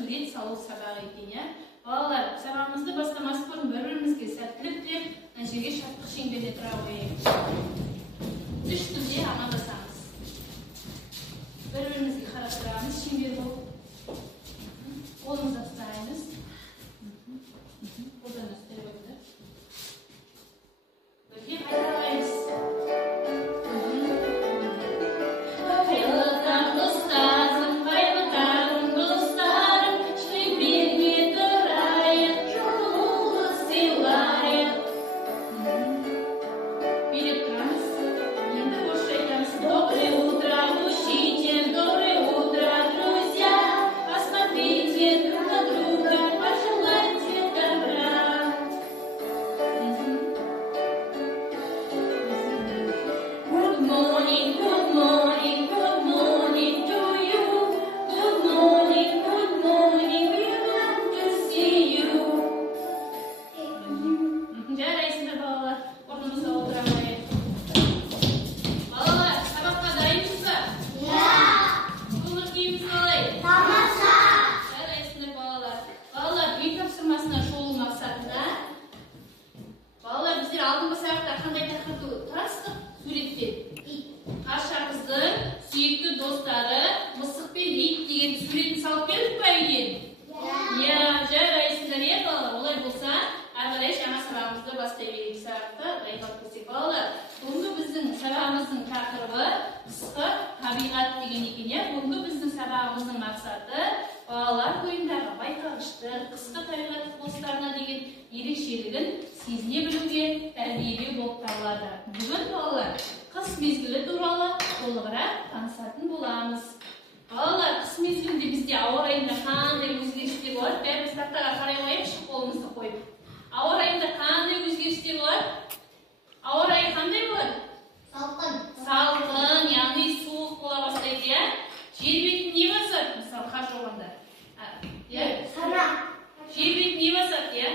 сурет салу сабағы екен, я. Балалар, сабағымызды бастамас бұрын бір-бірімізге сәттілік тілеп, мына жерге шаттық шеңберде тұра қояйық. Үш тілде амандасамыз. Бір-бірімізге қарап тұрамыз, шеңбер болып. Қолымызды ұстаймыз. Қолдан үстеліп өтті. Бірге қайталаймыз. Қысқы табиғат құбылыстарына деген ерекшелігін сезіне білуге тәрбиелеу болып табылады. Бүгін балалар қыс мезгілі туралы толығырақ танысатын боламыз. Балалар, қыс мезгілінде бізде ауа райында қандай өзгерістер болады? Бәріміз тақтаға қарай қойайықшы, қолымызды қойып. Ауа райында қандай өзгерістер болады? Ауа райы қандай болады? Салқын. Салқын, яғни суық бола бастайды, иә? Жер бетін не басады? Мысалы, қар жауғанда. Сана. Жер бетін не басады, иә?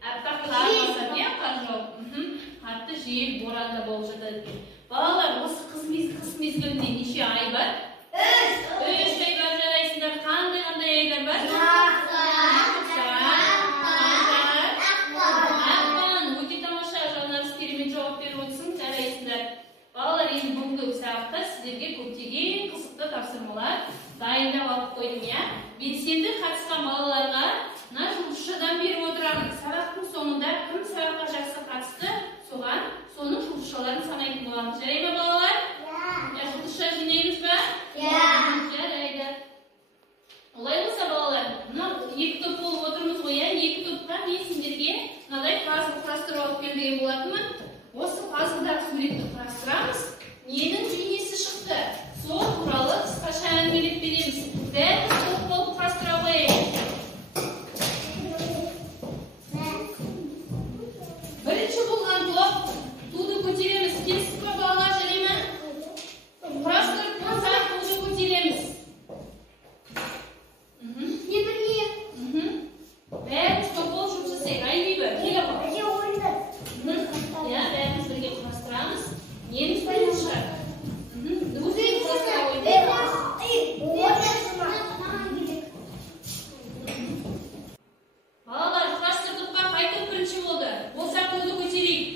Әппақ қар басады, иә? Қар жауып. Қатты жел, боранда болып жатады екен. Балалар, осы қыс мезгілінде неше ай бар? 3 ай бар, жарайсыңдар. Қандай айлар бар? Ақпан. Өте тамаша, Жанарыс керемет жауап беріп отырсың, жарайсыңдар. Балалар, енді бүгінгі сабақта сіздерге көптеген қызықты тапсырмалар дайындап алып қойдым, иә? Белсенді қатысқан балаларға мына жұлдызшадан беріп отырамын. Сабақтың соңында кім сабаққа жақсы қатысты, соның жұлдызшаларын санайтын боламыз. Жарай ма, балалар? Жұлдызша жинаймыз ба? Жарайды. Олай болса, балалар, мына екі топ болып отырмыз ғой, екі топқа мен сендерге мынадай пазл құрастырып алып келген болатынмын. Осы пазлдағы суретті құрастырамыз. Ненің бейнесі шықты? Сол туралы қысқаша әңгімелеп береміз. Бәріміз топ болып құрастыра қояйық. Бірінші болған топ туды көтереміз. Келістік пе, балалар, жарай ма? Құрастырып болсақ, туды көтереміз. Бәріміз топ болып жұмыс жасайық. Айбибі, келе ғой. Бәріміз бірге құрастырамыз. Нені ұстаймыз шығар? Балалар, құрастырдық па? Қай топ бірінші болды? Болса туды көтерейік.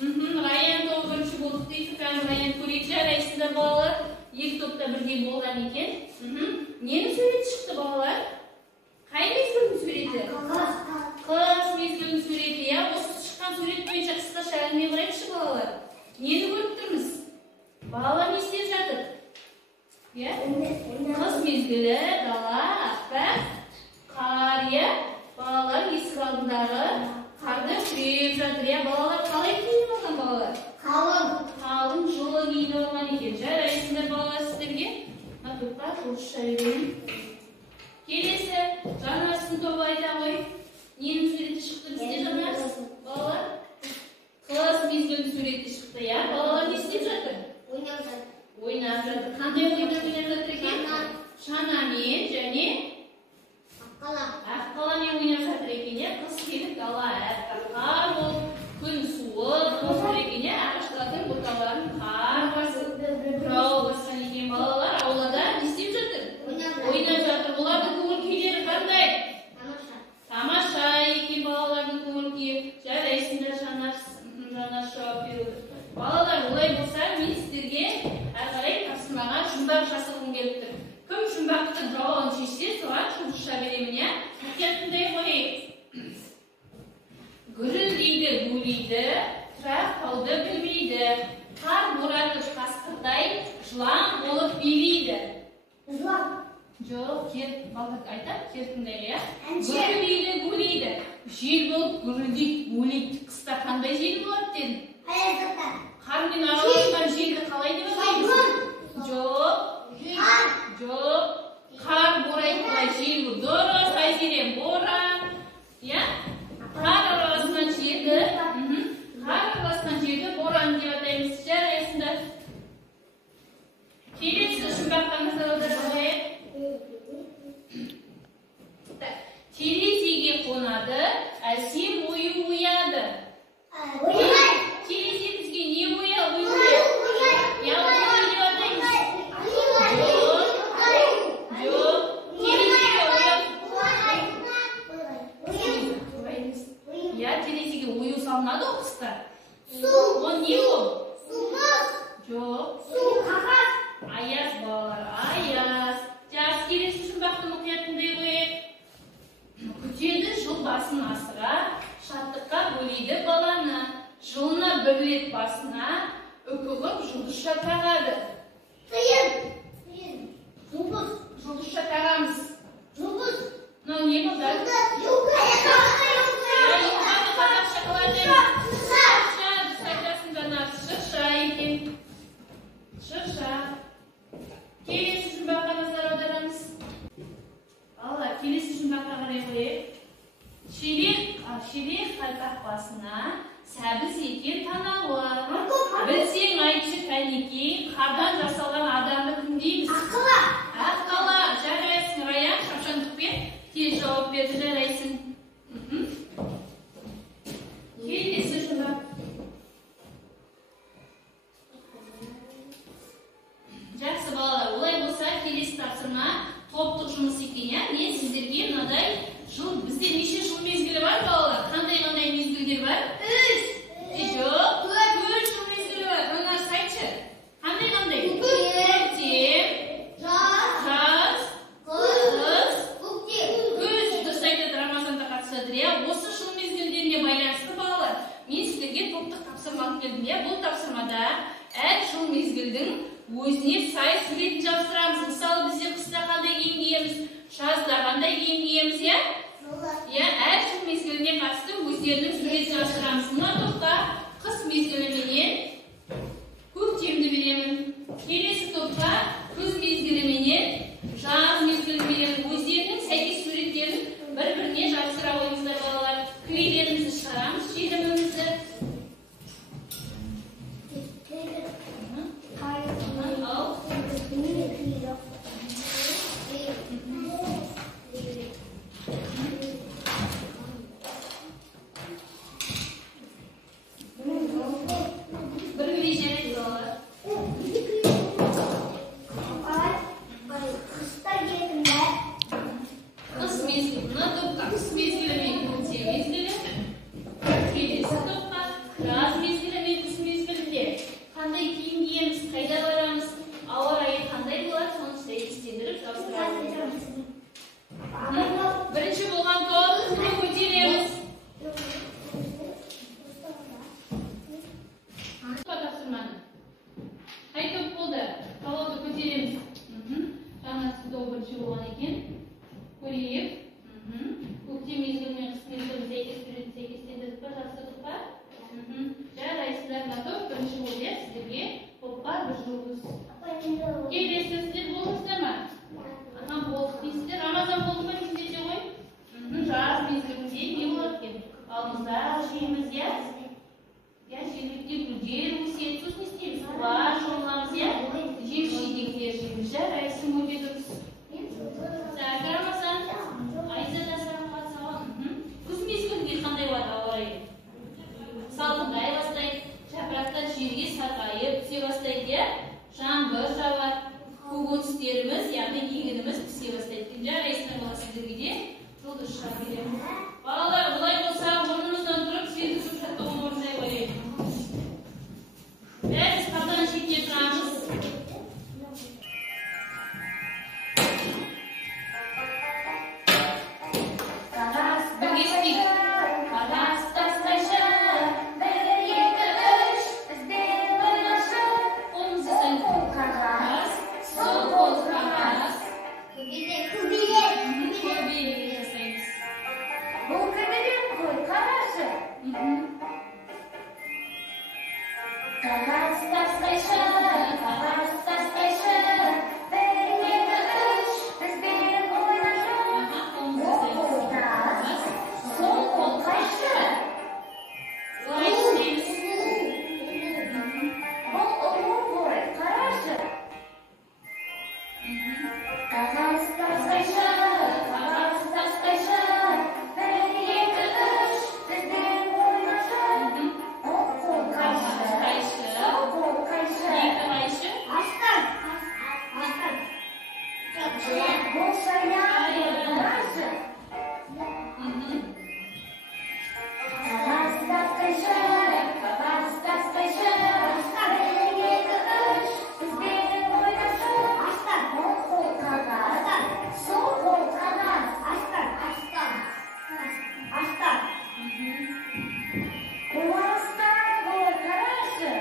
Раян тобы бірінші болдық дейді. Раян көрейік, жарайсыңдар, балалар. Екі топта бірдей болған екен. Нені суреті шықты, балалар? Қай мезгілдің суреті? Қыс мезгілдің суреті, иә? Осы шыққан сурет бойынша қысқаша әңгіме құрайықшы, балалар. Нені көріп тұрмыз? Балалар не істеп жатыр? Қыс мезгілі, дала, аппақ, қар, иә? Балалар есік алдындағы қарды күреп жатыр, иә? Балалар қалай киініп алған, балалар? Қалың жылы киініп алған екен. Жарайсыңдар, балалар, сіздерге? Мына топқа жұлдызша берейін. Келесі, Жанарыстың тобы айта ғой. Ненің суреті шықты бізде, Жанарыс? Балалар? Қыс мезгілдің суреті шықты, иә? Балалар не істеп жатыр? Ойнап жатыр. Қандай ойнап жатыр екен? Шанамен және аққаламен ойнап жатыр екен, иә? Қыс келіп дала әппақ қар болып, күн суық болып екен, иә? Ағаштардың бұталарын қар басып, жау басқан екен. Балалар аулада не істеп жатыр? Ойнап жатыр. Олардың көңіл күйлері бар жарайсыңдар, жаңа жауап беруді. Балалар, олай болса, мен сіздерге әрі тапсырмаға жұмбақ жасағым келіп тұр. Кім жұмбақты жауабын шешсе, соған жұлдызша беремін, я? Мұқиятындай қойып. Гүрілдейді, гулейді, тұрақ тауды білмейді. Қар боратып қасқырдай, жылан болып билейді. Жылан. Жоқ, балдық айтам, кертіңдей, я? Гүрілдейді, гулейді. Жел болып гүрілдейді, гулейді. Қыста қандай жел болады дедім? Аязда. Қармен араласқан желді қалай деп ойлаймын? Жоқ, қар борайтылай жел бұл. Дұрыс, Айзерем, боран. Қар араласқан жерді боран деп атаймыз. Жарайсыңдар. Келесі жұмбаққа назар аударайық. Терезеге қонады, әсем ойы ояды. Терезе бізге не ояды? Терезеге ою салынады ол қыста. Ол не ол? Жоқ. Аяз, балалар, аяз. Жас, келесі жұмбақты мұқиятындай қойып. Күтеді жыл басын асыра, шаттыққа бөлейді баланы. Жылына бір рет басына, үкігіп жұлдызша тағады. Жұлдызша тағамыз. Мынау не болды? Шырша екен. Шырша. Келесі жұмбаққа назар аударамыз. Алла, келесі жұмбаққа қарай қойып. Шелек қайпақ басына сәбіз екен танауы. Білсең айтшы Кәнекей, қардан жасалған адамды кім дейміз? Аққала. Жарайсың, Раян, шапшаңдықпен тез жауап берді, жарайсың. Келесі жұмбақ. Жақсы балалар, олай болса келесі тапсырма топтық жұмыс екен, мен сіздерге мынадай бізде неше жыл мезгілі бар балалар? Қандай мезгілдер бар? 3. Жоқ, 4 жыл мезгілі бар. Жанар, сайтшы. Қандай? Көктем, жаз, қыс, күз. Дұрыс айтады, Рамазанда қатысады. Осы жыл мезгілдеріне байланысты балалар, мен сіздерге топтық тапсырма келдім. Бұл тапсырмада әр жыл мезгілдің өзіне сай суретін жабыстырамыз. Мысалы, бізде қыста қандай киім киеміз, жазда қандай киім киеміз, әр жыл мезгіліне қатысты өздерінің суретін жабыстырамыз. Мына топқа қыс мезгіліменен көктемді беремін. Келесі топқа күз мезгіліменен жаз мезгілін беремін. Өздерінің сәйкес суреттерін бір-біріне жабыстыра қойыңыздар балалар. Күйлерімізді шығарамыз, желімімізді. Бірінші болған топ, көтереміз. Тапсырманы. Қай топ болды? Қалауды көтереміз. Жаңа топ бірінші болған екен. Көрейік. Көктем мезгілімен қыс мезгілін сәйкестендірдік па, жақсыдық па? Жарайсыздар, мына топ бірінші болды. Сіздерге топқа бір жұлдыз. Келесі сіздер болдыңыздар ма? Болдық дейсіздер. Рамазан болды ма мезгілде ғой? Жаз мезгілінде не болады екен? Алдымызда жейміз, жергілікті гүлдер өседі. Сосын не істейміз? Құлаш оламыз, жеміс-жидектер жейміз. Жарайсың, өте дұрыс. Рамазан, Айза да саған қатысқан. Күз мезгілінде қандай болады ауа райы? Салқындай бастайды, жапырақтар жерге сарғайып түсе бастайды, жаңбыр жауады. Көкөністеріміз, яғни егініміз пісе бастайды. Жарайсыңдар бала сіздерге де жұлдыз шыға беремін. Балалар, бұлай болса, орнымыздан тұрып, сізді жұмшатты Қағаз тас қайшы, қағаз тас қайшы, бір екі үш, бізбен ойнашы. Оң қол тас, сол қол қайшы. Олай істейміз. Бұл ұлы ғой, қарашы. Қағаз тас қайшы, қағаз тас қайшы, бір екі үш, бізбен ойнашы. Оң қол қайшы, Қайшы. сол қол қайшы. Екі қайшы. Астан. Бұл шаян, қарашы. Қағаз тас қайшы, қағаз тас қайшы, бір екі үш, бізбен ойнашы. Оң қол қағаз, сол қол қағаз. Астан. Бұл астан ғой, қарашы.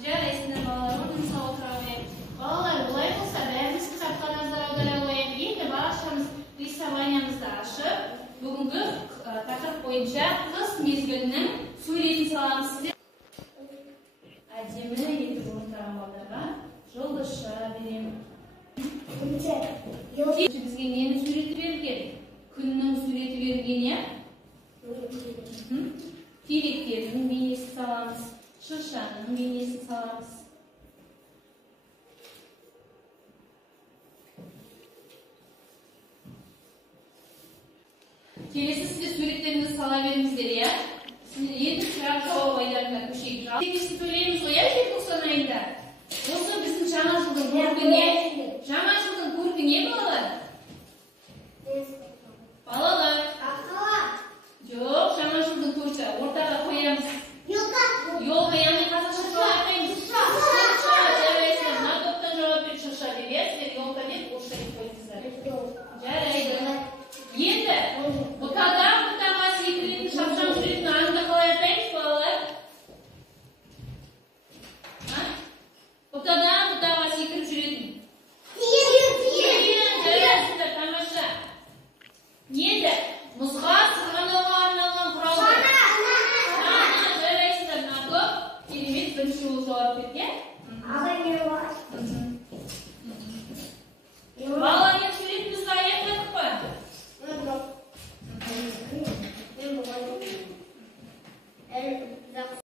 Жарайсыңдар балалар, орнын сау отыра қояйық. Балалар, олай болса, бәріміз кітапқа назар аудара қояйық. Енді баршамыз рисованиямызды ашып, бүгінгі тақырып бойынша қыс мезгілінің суретін саламыз. Сіздер әдемі етіп орындаған балаларға жолдасша беремін. Бізге нені суреті берілген? Күннің суреті берілген, иә? Теректердің бейнесін саламыз, шыршаның бейнесін саламыз. Келесі сіздер суреттеріңізді сала беріңіздер, иә? Енді сұрақ жауап айдарына көшейік. Тегісін төлейміз ғой, иә, желтоқсан айында? Осы біздің жаңа жылдың көркі не? Жаңа жылдың көркі не, балалар?